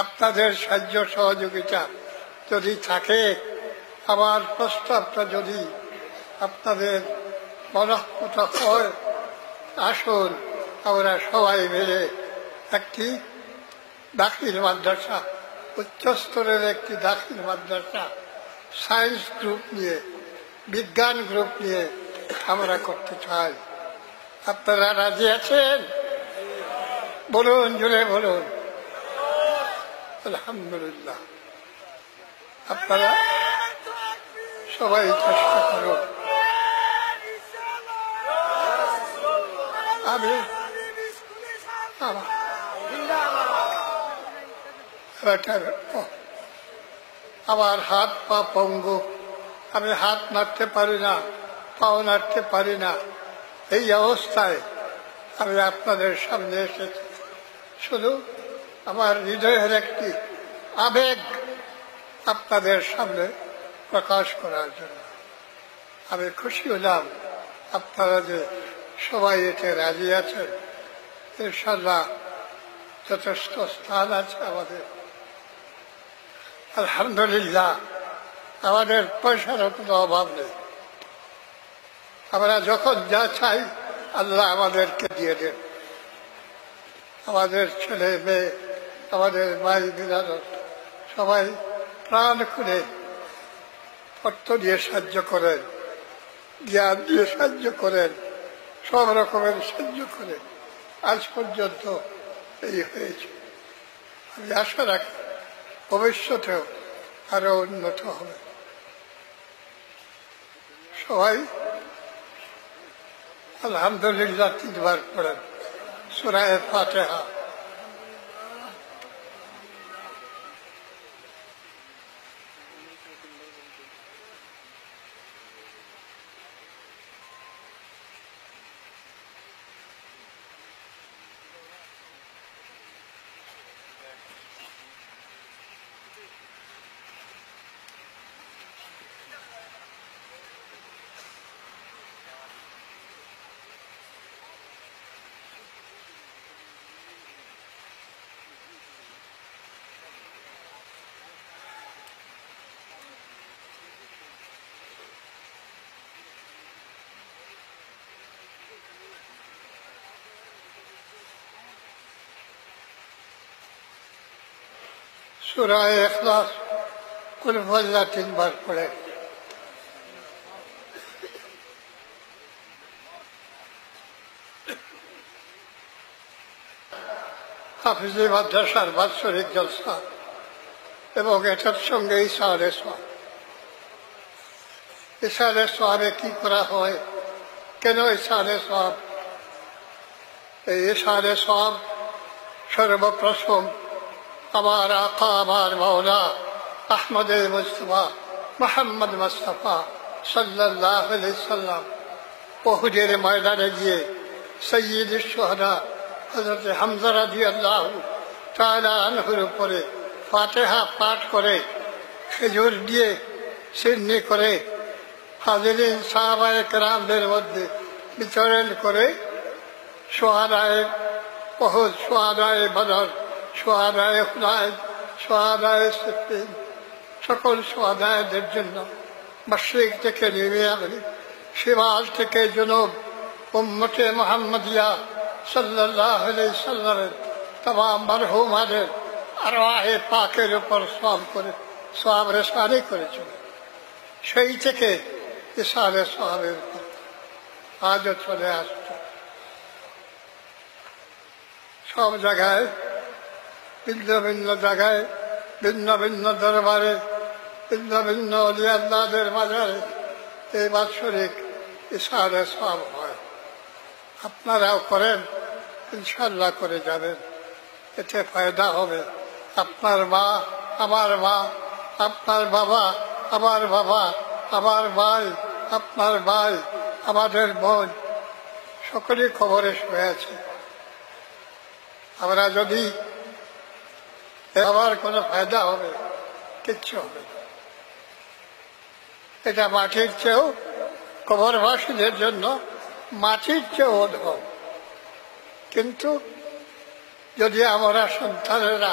আপনাদের সাহায্য সহযোগিতা যদি থাকে, আমার প্রস্তাবটা যদি আপনাদের মনঃপুত হয়, আসুন আমরা সবাই মিলে একটি দাখিল মাদ্রাসা, উচ্চস্তরের একটি দাখিল মাদ্রাসা সায়েন্স গ্রুপ নিয়ে, বিজ্ঞান গ্রুপ নিয়ে আমরা করতে চাই। আপনারা রাজি আছেন? বলুন, জোরে বলুন। আলহামদুলিল্লাহ। আপনারা সবাই চেষ্টা করুন। আমি আমার হাত পা পঙ্গু, আমি হাত নাড়তে পারি না, পাও নাড়তে পারি না। এই অবস্থায় আমি আপনাদের সামনে এসেছি শুধু আমার হৃদয়ের একটি আবেগ আপনাদের সামনে প্রকাশ করার জন্য। আমি খুশি হলাম আপনারা যে সবাই এতে রাজি আছেন। ইনশাআল্লাহ যথেষ্ট স্থান আছে আমাদের। আলহামদুলিল্লাহ, আমাদের পয়সারও কোনো অভাব নেই। আমরা যখন যা চাই আল্লাহ আমাদেরকে দিয়ে দেন। আমাদের ছেলে মেয়ে, আমাদের ভাই বিরাদর সবাই প্রাণ খুলে অর্থ দিয়ে সাহায্য করেন, জ্ঞান দিয়ে সাহায্য করেন, সব রকমের সাহায্য করেন। আজ পর্যন্ত এই হয়েছে। আমি আশা রাখি ভবিষ্যতেও আরো উন্নত হবে। সবাই আলহামদুলিল্লাহ 3 বার পড়েন সূরা ফাতিহা। সূরা ইখলাস, কুল হুয়াল্লাহ 3 বার পড়ে। হাফিজি মাদ্রাসার বাৎসরিক জলসা এবং এটার সঙ্গে ইশারে সওয়াব। ইশারে সওয়াবে কি করা হয়, কেন ইশারে সওয়াব? এই ইশারে সওয়াব সর্বপ্রথম আমার আকা, আমার মাওলা আহমদে মুস্তফা মুহাম্মদ মুস্তফা সাল্লাল্লাহু আলাইহি সাল্লাম উহুদের ময়দানে গিয়ে সাইয়্যিদুশ শুহাদা হযরত হামজা রাদিয়াল্লাহু তাআলা আনহুর উপরে ফাতিহা পাঠ করে, খেজুর দিয়ে সিন্নি করে, হাজিরিন সাহাবায়ে কেরামদের মধ্যে বিচরণ করে শুহাদায়ে উহুদ, শুহাদায়ে বদর, শুহাদায়ে হুনাইন, শুহাদায়ে সিফফিন, সকল শুহাদাদের জন্য মাশরিক থেকে নিমিয়াগলি, শিমাল থেকে জুনুব, উম্মতে মুহাম্মদিয়া সাল্লাল্লাহু আলাইহি সাল্লামের तमाम মরহুমাদের আরওয়াহে পাকের উপর সওয়াব রেসানি করেছিল। সেই থেকে ইসালে সওয়াবের আজও চলে আসছে। সব জায়গায়, ভিন্ন ভিন্ন জায়গায়, ভিন্ন ভিন্ন দরবারে, ভিন্ন ভিন্ন ওলি আল্লাহদের মাজারে এই বাৎসরিক ইসালে সওয়াব হয়। আপনারাও করেন, ইনশাআল্লাহ করে যাবেন। এতে ফায়দা হবে। আপনার মা, আমার মা, আপনার বাবা, আমার বাবা, আমার ভাই, আপনার ভাই, আমাদের বোন, সকলেই খবরে শুয়ে আছে। আমরা যদি আবার কোনো ফায়দা হবে, কিচ্ছু হবে না। এটা মাটির চেয়েও, কবরবাসীদের জন্য মাটির চেয়েও অধম। কিন্তু যদি আমরা সন্তানেরা